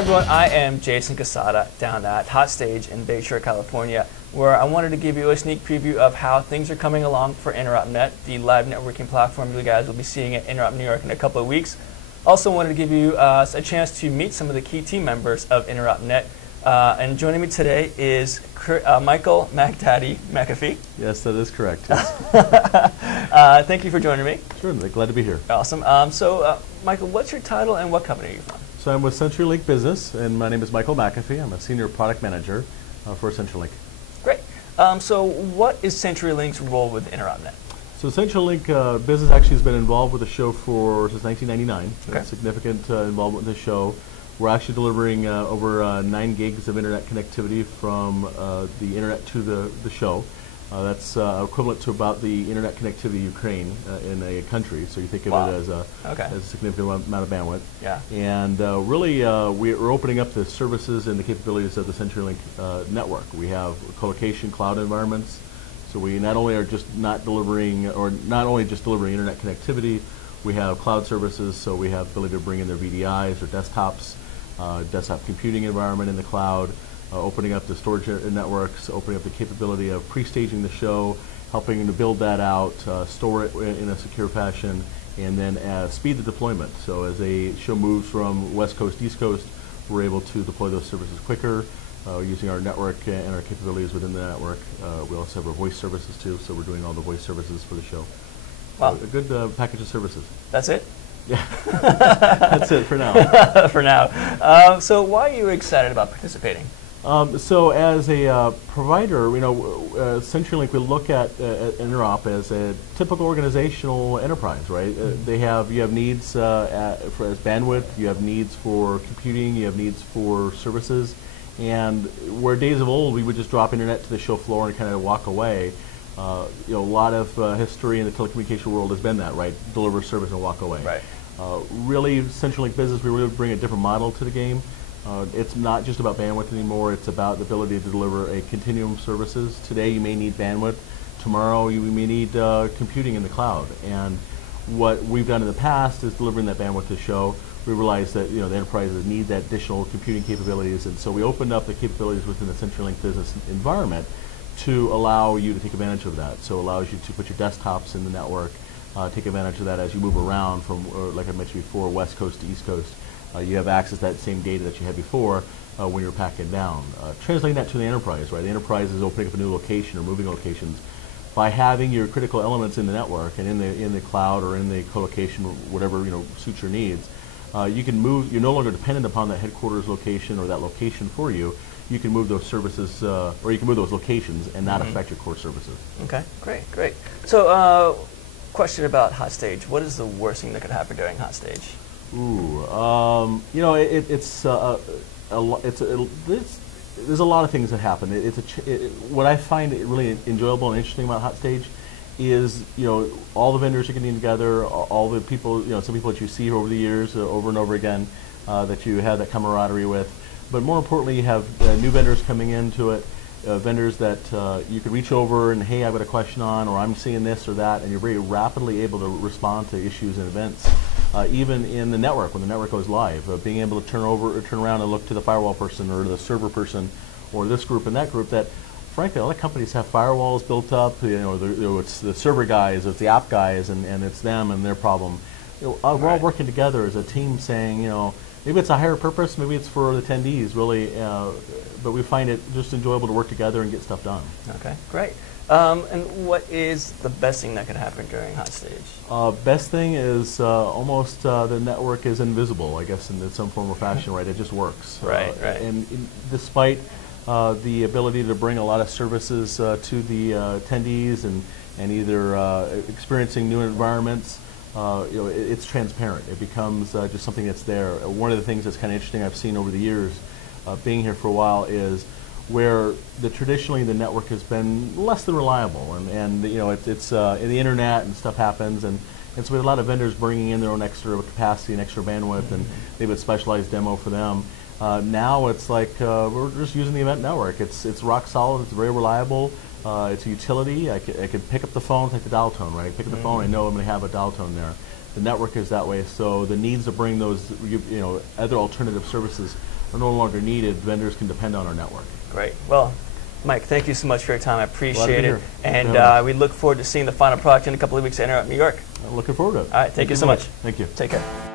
everyone, I am Jason Quesada down at Hot Stage in Bayshore, California, where I wanted to give you a sneak preview of how things are coming along for InteropNet, the live networking platform you guys will be seeing at Interop New York in a couple of weeks. Also wanted to give you a chance to meet some of the key team members of InteropNet. And joining me today is Michael McAfee. Yes, that is correct. Yes. Thank you for joining me. Sure, glad to be here. Awesome. Michael, what's your title and what company are you from? So I'm with CenturyLink Business, and my name is Michael McAfee. I'm a senior product manager for CenturyLink. Great. So what is CenturyLink's role with InteropNet? So CenturyLink Business actually has been involved with the show since 1999. Okay. Significant involvement with the show. We're actually delivering over 9 gigs of internet connectivity from the internet to the show. That's equivalent to about the internet connectivity of Ukraine in a country. So you think of it as a significant amount of bandwidth. Yeah. And really, we're opening up the services and the capabilities of the CenturyLink network. We have colocation cloud environments. So we not only just delivering internet connectivity, we have cloud services. So we have the ability to bring in their VDIs or desktops, desktop computing environment in the cloud. Opening up the storage networks, opening up the capability of pre-staging the show, helping to build that out, store it in a secure fashion, and then speed the deployment. So as a show moves from West Coast to East Coast, we're able to deploy those services quicker using our network and our capabilities within the network. We also have our voice services too, so we're doing all the voice services for the show. Wow. So a good package of services. That's it? Yeah, that's it for now. For now. So why are you excited about participating? So as a provider, CenturyLink, we look at Interop as a typical organizational enterprise, right? You have needs as bandwidth, you have needs for computing, you have needs for services, and where days of old we would just drop internet to the show floor and kind of walk away. A lot of history in the telecommunication world has been that, right? Deliver service and walk away. Right. Really, CenturyLink Business, we really bring a different model to the game. It's not just about bandwidth anymore, it's about the ability to deliver a continuum of services. Today you may need bandwidth, tomorrow you may need computing in the cloud. And what we've done in the past is delivering that bandwidth to show. We realized that the enterprises need that additional computing capabilities, and so we opened up the capabilities within the CenturyLink Business environment to allow you to take advantage of that. So it allows you to put your desktops in the network, take advantage of that as you move around from, like I mentioned before, West Coast to East Coast. You have access to that same data that you had before when you're packing down. Translating that to the enterprise, right? The enterprise is opening up a new location or moving locations. By having your critical elements in the network and in the cloud or in the co-location, whatever suits your needs, you can move. You're no longer dependent upon that headquarters location or that location for you. You can move those services, or you can move those locations and not affect your core services. Okay, great. So, question about Hot Stage. What is the worst thing that could happen during Hot Stage? Ooh, there's a lot of things that happen. What I find really enjoyable and interesting about Hot Stage is all the vendors are getting together, all the people, some people that you see over the years over and over again that you have that camaraderie with. But more importantly, you have new vendors coming into it, vendors that you could reach over and, hey, I've got a question on, or I'm seeing this or that, and you're very rapidly able to respond to issues and events. Even in the network, when the network goes live, being able to turn around and look to the firewall person or the server person or this group and that group that, frankly, a lot of companies have firewalls built up, it's the server guys, it's the app guys, and it's them and their problem. We're all working together as a team saying, maybe it's a higher purpose, maybe it's for the attendees, really, but we find it just enjoyable to work together and get stuff done. Okay, great. And what is the best thing that could happen during Hot Stage? Best thing is almost the network is invisible, I guess, in some form or fashion, right? It just works. Right. And despite the ability to bring a lot of services to the attendees and either experiencing new environments, it's transparent. It becomes just something that's there. One of the things that's kind of interesting I've seen over the years, being here for a while, is where traditionally the network has been less than reliable, and it's in the internet and stuff happens, and so we have a lot of vendors bringing in their own extra capacity and extra bandwidth, and they have a specialized demo for them. Now it's like we're just using the event network. It's rock solid. It's very reliable. It's a utility. I could pick up the phone, take the dial tone, right? Pick up the phone, I know I'm going to have a dial tone there. The network is that way, so the needs to bring those other alternative services are no longer needed, vendors can depend on our network. Great. Well, Mike, thank you so much for your time. I appreciate it. And we look forward to seeing the final product in a couple of weeks at Interop New York. Looking forward to it. All right. Thank you so much. Thank you. Take care.